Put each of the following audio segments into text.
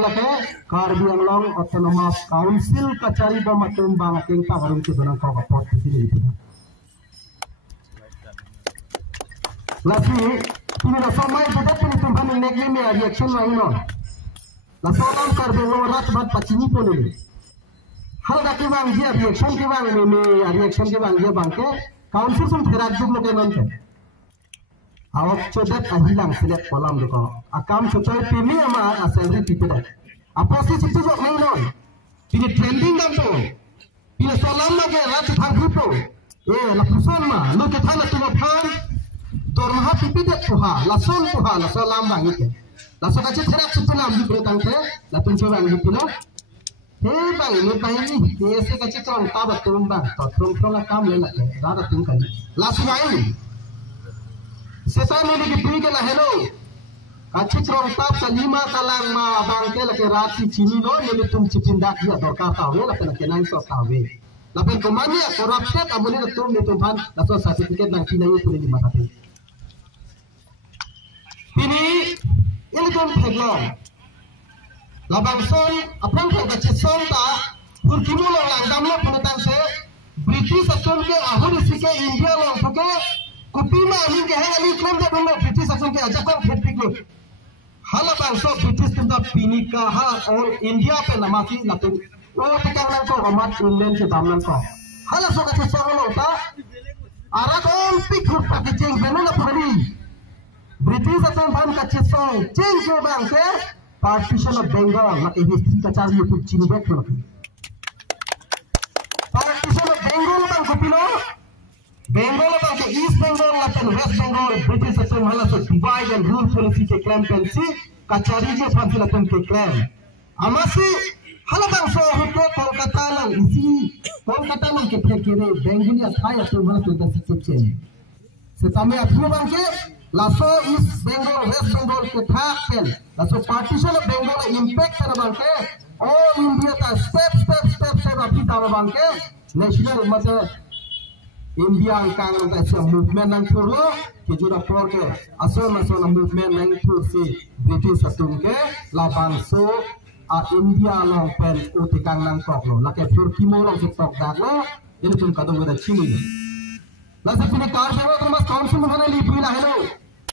lake Karbi Anglong Autonomous Council kacari bamatum bangating paharun ke donang kau kapot sini itu. Lagi ini rasa mai betul pun tumpah negli me reaction lain no. Lasa orang Karbi Anglong rat bat pacini pun ini. Hal daki bang dia reaction ke bang ini reaction ke bang dia bangke council pun terat juga ke nanti. Awak codet ahilang select kolam deko. Akam cocoy pini ama salary tipet. Apa sih situ jok mainon? Pini trending kan tu. Pini solam lagi rati thang tu. Lapusan mah. Lu kita nak tunggu pan. Dormaha tipet tuha. Lason tuha. Lasolam bang itu. Lason kacau terat situ nam di bertang te. Latun coba ang itu lo. Bang ini bang ini. Ese kacau orang tabat turun bang. Turun akam lelak. Rada turun kali. Lasu main. Setan ini diberikan lah hello. Kacik rong tap kalima kalang ma bangke laki rati cini lo ini tum cipindak dia dorkar tawe laki laki nang so tawe. Lapen komanya corrupted amuni tum ni tumpan laso sertifikat nang cina itu ni matapi. Ini tum peglong. Labang son apang kau kacik son ta burkimu lo langdam lo penetan se British asun ke ahur isi ke India lo pakai Kupima ini ke hari klaim dia belum British asalnya aja kan खेती को हाला बांसो British तुम dah pinika hala और India पे नमाज़ी लाते वो टिकांगन को हमारे इंडियन से दामन को हाला सो कच्चे सोहल होता आरा कौन पिक हुट पाके चेंज बने ना पुरी British asalnya बांग कच्चे सोह चेंज जो बांग के partition of Bengal लाके history का चार्ज ये कुछ चीनी बैठ तो partition of Bengal बांग कुपिलो Bengal about the East Bengal and West Bengal, British Assam hala so divide and rule policy ke claim pensi, kachari je fansi lakum ke claim. Amasi hala bang so hote Kolkata lang isi Kolkata lang ke kere Bengali athai atum hala so dasi cheche. Setame athmo bang ke laso East Bengal West Bengal ke thak pen laso partition of Bengal impact kara bang ke all India ta step api ta bang ke national mate India angkang nanti siapa movement nang turlo, kejuda porke asal movement nang tur si British atung ke labang so India long pen utikang nang tok lo, laki Turki mo long setok dak lo, ini pun kadang ada cini. Lalu sini kar dewa termas council mana lipi lah hello,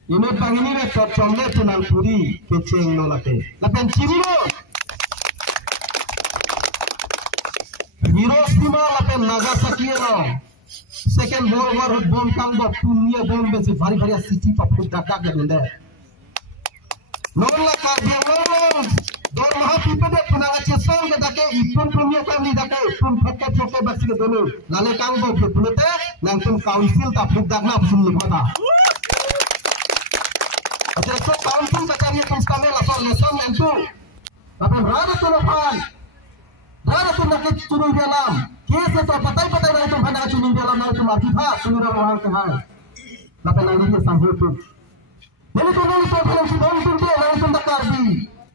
ini bang ini le congle tu nang puri keceng lo laki, lapen cini lo. Hiroshima lapen Nagasaki lo. Second World War bomb kam do dunia bomb be bari city pa phut dak dak gende non la ka dia non dor maha pipe de puna la chesong ge dake ipun punya kam ni dake pun phoke basi ge donu lale kam do punete nang tum council ta phut dak na pun ni mata acha so council ka kami tum skame la so lesson nang tu tapi rada tu nak curi dalam kes itu patai dari tu pada curi dalam nak tu mati ha curi dalam orang kehai tapi nanti dia sambil tu ini tu film si bom tu dia nanti tu tak karbi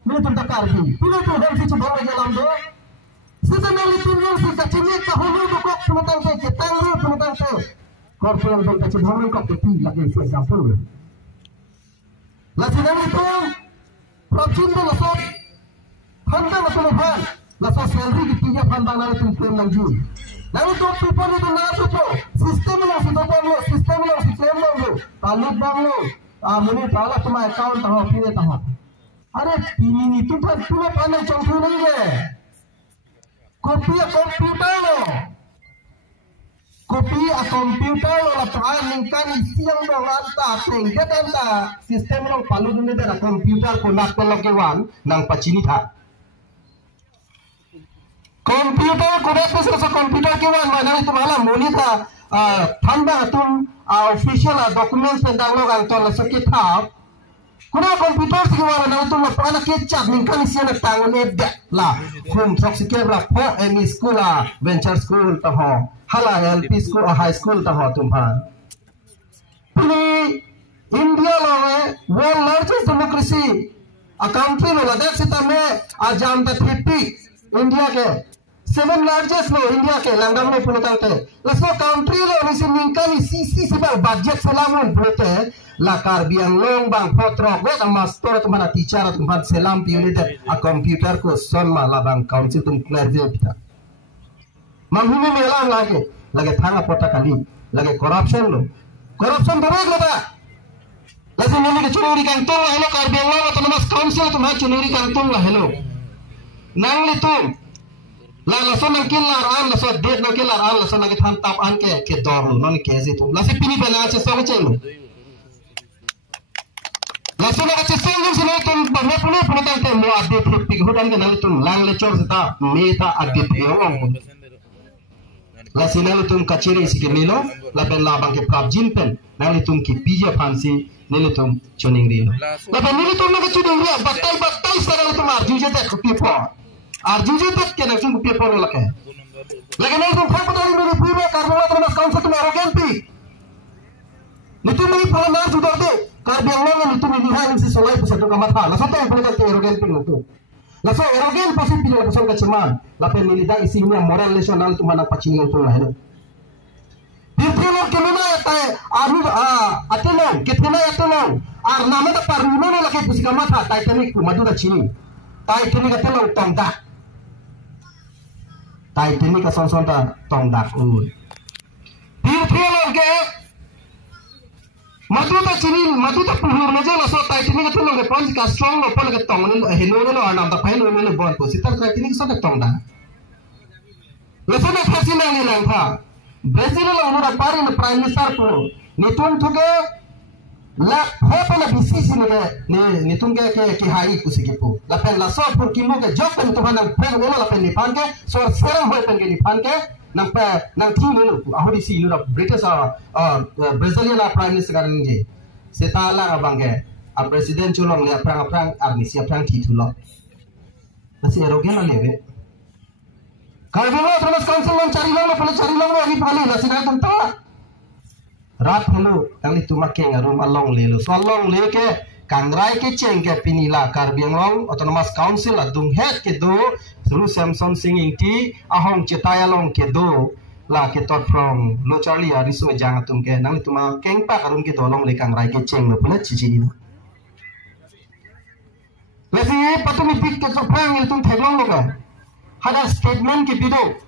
pilih tu film si bom dalam tu sebenarnya itu yang si kacanya kahulu buka penutan ke ketang ru penutan ke korporat tu kacanya bom kau keti lagi si example lagi nanti tu protein tu masuk handa masuk lepas laso salary di tiga pandang lalu tu claim lagi. Lalu tu people itu nasu tu sistem lo si claim lo talib bang lo muni pala tu my account tahu pine tahu. Are ini tu kan tu pandang contoh ni le. Kopi komputer lo la paan lingkan isi yang beranta sehingga tanda sistem lo palu dunia dah komputer ko nak pelakuan nang pacini tha. Komputer kuda pesasa komputer ke mana itu malah monita tanda tuh official documents pendang lo kan tuh sakit tau kuda komputer sih mana itu mana kecap mungkin isi nak tangan ada lah kum sakit lah po any school venture school tahu hala LP school high school tahu tumpah ini India lo world largest democracy a country lo ladakh sita me ajam ta 50 India ke 7 largest lo India ke langgam lo punya country. Lalu country lo ni si mingkali sisi sebab budget selamun punya la Karbi Anglong bang potrok wet ang master tumhan a teacher tumhan selam piunit a computer ko son ma la bang council tum clear pita manghumi melang lagi thanga pota kali lagi corruption berat lo ba lagi nini ke cunuri kantong lah hello Karbi Anglong autonomous council tumhan cunuri kantong lah hello nang litung la son nang kilar an la so date nang kilar an la son nang tap an ke dorlo non ke zitu la si pini bela che so chelo la son nang che sengum sino tum bame pune tang te mo ade trip pig hodan ke nang tum lang le chor sita meta ade peong la sinal tum kachiri sikirilo la ben la bang ke prabjin pen nang tum ki pija fansi nele tum choning rilo la ben nele tum nang chuning ria batai saral tum arju je tak pipo Arjun tak kena sungguh paper lagi. Lagi ni tu fakta dari mana prima karena terus kaum satu aroganti. Itu ni pelajar juga deh. Karena orang itu melihat si soleh pusat tu kamar hal. Lalu yang boleh kata aroganti itu. Lalu arogan pasti pilih pusat keceman. Lalu nilai isinya moral nasional tu mana pacini itu lah. Di prima kemana ya? Atelong, kemana atelong? Nama tu parlimen lagi pusat kamar hal. Titanic tu madu dah cini. Titanic atelong tongdak. Titanic ka son ta tong dak ul Pilpil ke matu ta puhur na jala so Titanic ka tulong ke pon ka strong lo pon ka tong no helo no anam ta pailo no bon po sitar Titanic so ta tong da lo so na phasi na ni lang tha Brazil lo no pari na prime minister ko nitun thuke la hope na bisisi ni tunge ke hai kusikipu la pen la so por kimo ke job pen to hanang pen wala la pen ni pan ke so seram hoy pen ke ni pan ke nang thi no ahori si no British Brazilian prime minister kan je setala abang ke a president chulong le aprang arni si aprang thi thulo nasi erogen la lebe kalau terus council long cari long lagi pali la sina tanta rat helu yang itu makin ngarum along lelo so along leke kangrai ke ceng ke pinila Karbi Anglong autonomous council adung het ke do through Samson singing ti ahong cetaya long ke do la ke tot from lo charlie arisu jang atum ke nang itu ma keng pa karum ke dolong le kangrai ke ceng lo pula cici ni lesi patumi pik ke so prang itu theglong lo ka hada statement ke bido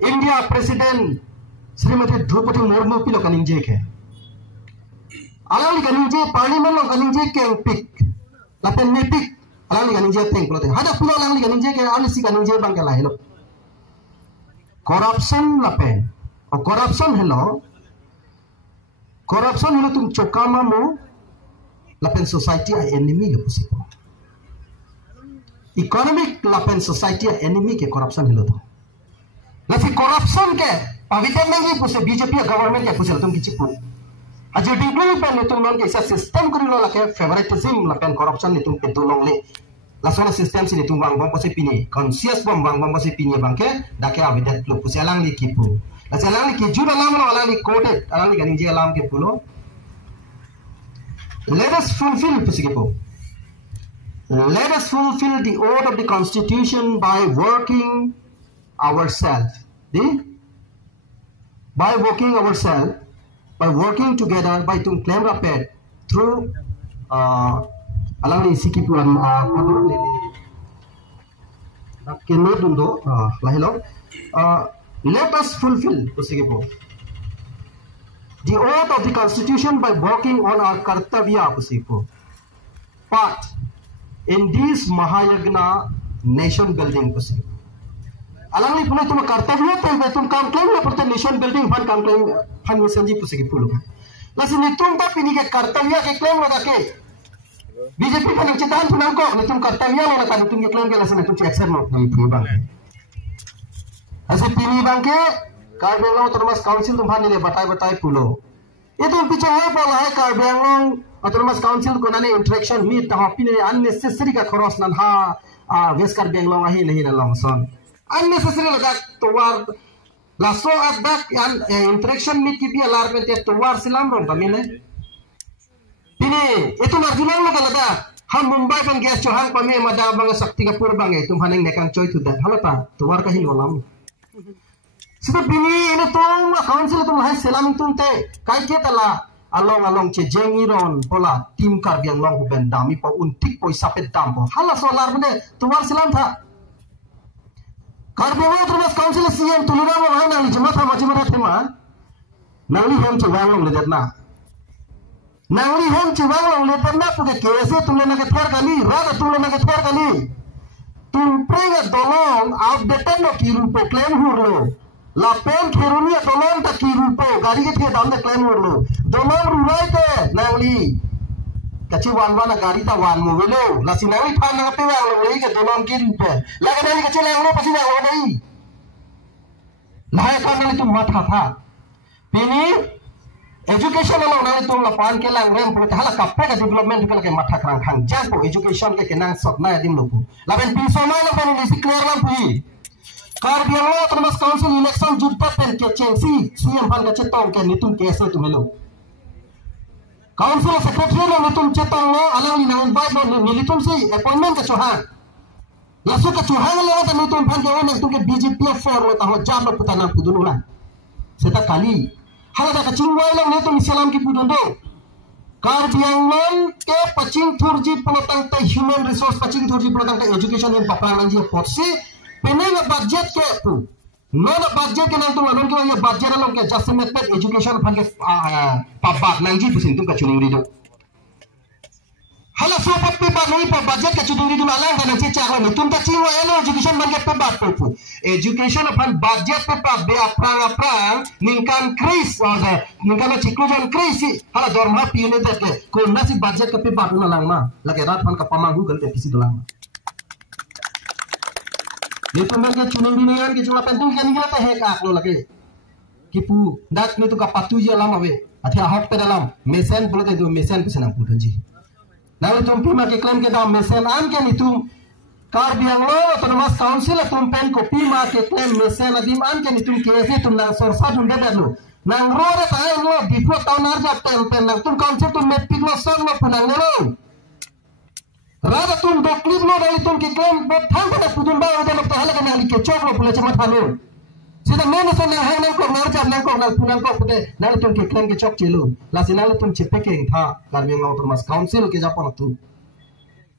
India president Srimati Draupadi Murmu pilo kaninje ke alali kaninje parliament lo kaninje ke pik lapen ne pik alali kaninje teng plote hada pulo alali kaninje ke alisi kaninje bang ke lahilo corruption lapen o corruption hello tum chokama mo lapen society a enemy lo pusipo economic lapen society a enemy ke corruption hello to lafi corruption ke Paviter lagi pusat BJP government ya pusat tum kicipu. Aja dingklu pen itu non ke sistem kuri lo lake favoritism la pen corruption itu petulong le. La sola sistem sini tum bang posisi pini. Conscious bang posisi pini bang ke dake avidat lo pusat lang li kipu. La selang li kiju dalam lo ala li coded ala li ganing je alam ke pulo. Let us fulfill pusikipu. Let us fulfill the oath of the Constitution by working ourselves. By working together, by to claim rapid through alang ni sikipuan let us fulfill the oath of the Constitution by working on our kartavya part in this Mahayagna nation building alang ni punya tuh kartavya tuh kam klaim na porte nation building kam klaim han sanji pusiki pulu lasin nitum tapi ni ke kartavya ke klaim lo ke BJP kan citaan punang ko nitum kartavya lo kan nitum ke klaim ke lasin nitum action mo ni bang asin pini bang ke Karbi Anglong autonomous council tum han ni batai pulo itu bicara apa lah Karbi Anglong autonomous council ko nane interaction meet ta opinion unnecessary ka cross nan ha West Karbi Anglong ahi nahi na longson unnecessary laga tuwar laso at back interaction meet ki alar pe tuwar silam rom pamine pini itu marjulang laga ham Mumbai pan gas chohang pame mada bang sakti kapur bang tum haneng nekang choy tu dat halata tuwar ka hilolam sebab pini ini tum council tum hai silam tum te kai ke tala along cejengi ron pola tim Karbiang Long ben dami po untik po isapet dampo hala solar bende tuwar silam tha Karbiang Long termas council CM tulura mo hana ni jema tha majima thema nangli hem chewang long ledet na nangli hem chewang long ledet na puke kese tumle na ke thar kali rada tumle na ke thar kali tum prega dolong update no kiru po claim hurlo lapen khirunia dolong ta kiru po gari ke the dam de claim hurlo dolong rurai te nangli kachi wan gari ta wan mo velo la sinangli phan na pe wang lo ke dolong kiru pe la ke nali kachi lang lo pasi wang lo dai la ka nali tum matha tha Pini education along nari tum la pan ke lang rem pulita hala kape ka development ke lake matha krang khang jang po education ke kenang sok na yadim loku laben piso mai la pani lisi clear lang pui Karbiang Long termas council election jutta pen ke chengsi suyam pan ka chetong ke nitum ke se tumelo council secretary lo nitum chetong lo alang ni nang invite lo nilitum si appointment ka chohan lasu ka chohan lo ta nitum pan ke one tum ke BJP for lo ta ho jam lo putana pudulu na seta kali hala da kacing wai lang neto misalam ki pudondo Karbiang Long ke pacing thurji pelotang te human resource pacing thurji pelotang te education yang papang lanji porsi peneng budget ke pu no na budget ke nang tu lanon ke ya budget along ke just method education phang ke papak lanji pusin tu ka chuning rido hala so pat pe ba noi pa budget ke chuning rido alang ka nang cha ni tum ta ching wai lo education ban ke pe ba pu education upon budget pepa be aprang ningkan kris oza ningkan ciklujan kris hala dorma piune deke ko nasi budget ke pepa tuna langma lage rat pan ka pamanghu kan te pisi dolang ye to men ke chuning dinian ke chula pentung kan ngila te hekak lo lage kipu dak ni to ka patu je lama we athia hot pe dalam mesen bolte do mesen pe senang pudanji nawe tum pima ke claim ke dam mesen an ke ni tum Karbiang Long autonomous council tum pen kopi ma ke claim mesen adim an ke nitum kese tum nang sorsa tum de dulu nang rore ta lo before taun arja pen nang tum council tum met piglo son lo punang lo rada tum do clip lo dali tum ke claim bet tham pada pudun ba udah lo tahala ke nang ke chok lo pula cemat halu sida men so nang hang nang ko nang punang ko pude nang tum ke claim ke chok chelu la sinal tum chepe ke tha Karbiang Long autonomous council ke japon tu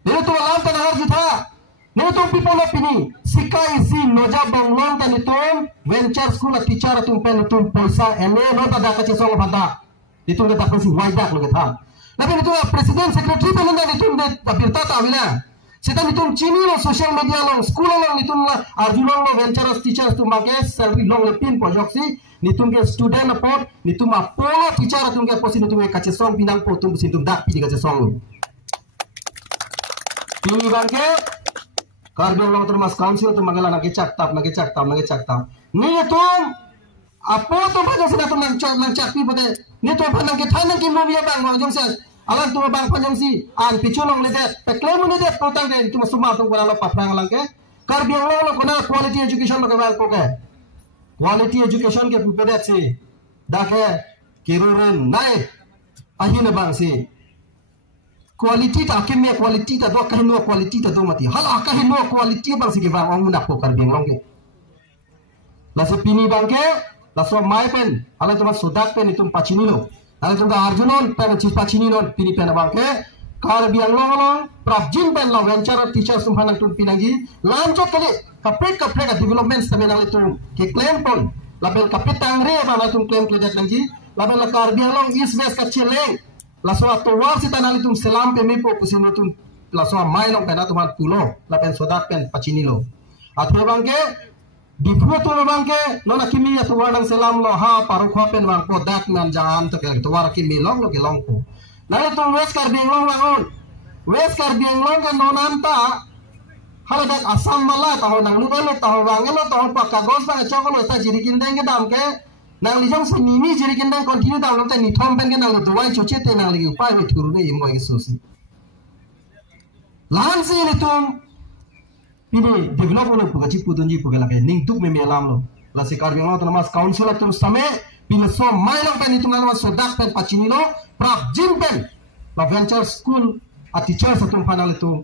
ini tu alam ta nang tha Nitum people opini sikai si noja banglong ta nitum venture school teacher tum pen nitum paisa ene no ta da kachi song bata nitum ke ta pesi waidak lo ke tha labi nitum president secretary pen da nitum de birta ta wina sita nitum chini lo social media lo school lo nitum la ajulong lo venture teachers tum make salary long le pin pojok si nitum ke student apot nitum apolo teacher tum ke posi nitum ke kachi song pinang po tum situm dak pi kachi song lo pini bangke Karbiang Long termas council tu magala nagi caktap ni tum apo tu bang sida tu nang cakti bote ni tu bang ke thanan ki movie bang jong se alang tu bang panjang si an pichulong le det peklem le det potang de tu suma tu kola paprang lang ke Karbiang Long lo kona quality education lo ke bang ko ke quality education ke pupedet si da ke kiruren nai ahin bang si quality ta kemia quality ta do kahino quality ta do mati hala kahino quality bang sige bang ong nak ko Karbiang Long ke la se pini bang ke la so mai pen ala tu sodak pen itum pachini lo ala tu arjunon pen chis pachini lo pini pen bang ke Karbiang Long lo prabjin pen lo venture teachers tum hanang tum pinangi lanjut kali kapret ka development sebenarnya tu ke claim pon la ben kapret tangre bang tum claim ke dat langi la ben la Karbiang Long is best ka chileng la so atuwar si tanali tum selam pe mi po pusino tum la so mai long pena tuman pulo la pen sodak pen pachini lo athe bangke dipro to bangke no na kimi atuwar nang selam lo ha paru kho pen bang po dak nan jan to ke tuwar kimi long lo ke long po la to wes Karbiang Long bangun wes Karbiang Long ke nonanta hala dak asam mala tahu nang lu lo tahu bangke lo tahu pak kagos bang chokolo ta jirikin deng ke dam ke nang lijong si nimi jiri kendang continue daw lang ni thom pen kenang lo duwai choche te nang ligi upai we thuru ne imo isosi lahan si ni tum pini develop lo pugachi pudunji pugala ke ning tuk me melam lo la si Karbiang Long autonomous council tum same pini so mai long pen itung alwa so dak pen pachini lo prap jim pen la venture school a teachers tum panal tum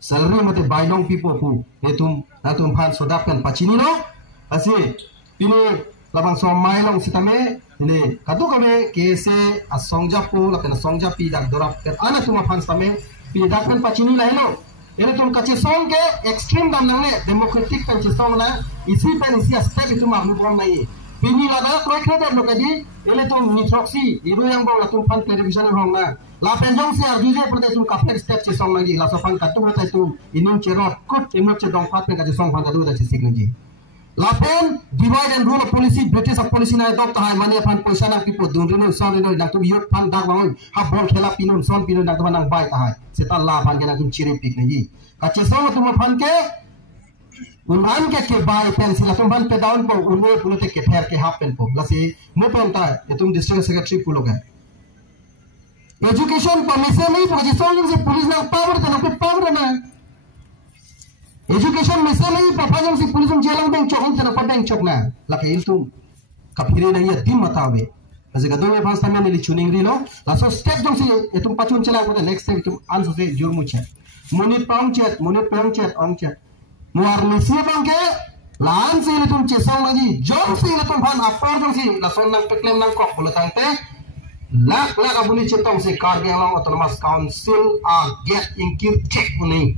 salary mate bailong people pu etum natum pan so dak pen pachini lo asi pini labang so mai long sitame ini katu kami kese asongja pu lapen asongja pi dak dorap ket ana tuma fans tame pi dak kan pacini lah hello ini tum kace song ke extreme dam nang ne democratic kan ce song na isi pen isi aspek itu mah buang mai pini la da koi khede lo kaji ini tum ni troksi iru yang bang tum fan television hong na la pen jong se arjuje prote tum kapek step ce song lagi la sopan katu ta tu inung cerot kut imuk ce dong pat kace song fan katu ta ce sik lagi Lapen divide and rule of policy British of policy na adopt hai mani pan poisa na pipo dundrino son ino nak tu yut pan dak bangun ha bol khela pinon son pinon nak tu nang bai ta hai seta la pan ke nak tu chiri pik ni kache so tu pan ke unan ke bai pen sila tu pan pe down po unwe pulote ke pher ke half pen po lasi mo pen ta etum district secretary pulo ga education permission nahi kache so se police na power ta na power na Education misalnya papajang si polis jelang bank cok untuk dapat bank cok na, laki itu kapiri na iya tim matawe. Kasi kadang may fans taman nili tuning rilo, laso step jong si itong pacun cila ko next step itong answer si jurmu chat, munit pang chat, ong chat. Muar misi bang ke, lan si itong cesong lagi, jong si itong fan apar jong si laso nang peklem nang kok bulutang te, lak abuni cetong si Karbiang Long Autonomous Council get ingkir cek uni.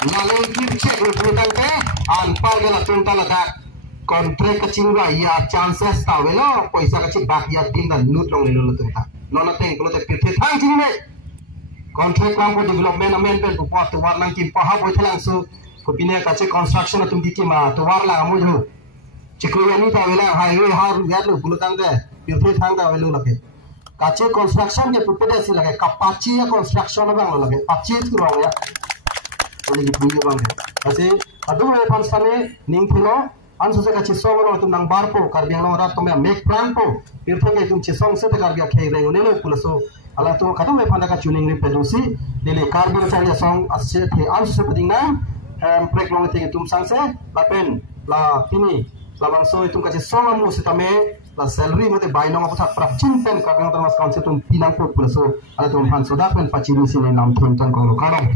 Nalai cek bulutang te, anpal gala tunta lada kontrak kecil lah ya chances tahu lo, poisa kecil bahagia tinggal nut long lelu tunta. Nona teng kalau te pilih thang cini me, kontrak kamu development amendment buat tuar nang kim paham boleh langsung, kupinnya kecil construction atau di kim tuar lah kamu jo. Cikgu ni tahu lah highway har lihat lo bulutang te, pilih thang tahu lo lagi. Kecil construction je pupeda sih lagi, kapaci ya construction bang lo lagi, paci itu orang ya. Boleh dipuji bang. Kasi aduh lepas sana ning kilo, anso se kaci song lo tum nang bar po, Karbiang Long rat tumya make plan po, pirthang ke tum cisong se te Karbiang khay reng ne lo pulaso. Ala tu kadang lepas nak tuning ni pedusi, dile Karbiang cari song asyik he anso se penting nang, break long te tum sang se, lapen la kini, la bangso tum kaci song amu se tame, la salary mo te bayi nong apu tak prap cinten Karbiang Autonomous Council tum pinang po pulaso. Ala tu han soda pen pacini sini nam tum kong lo kadang.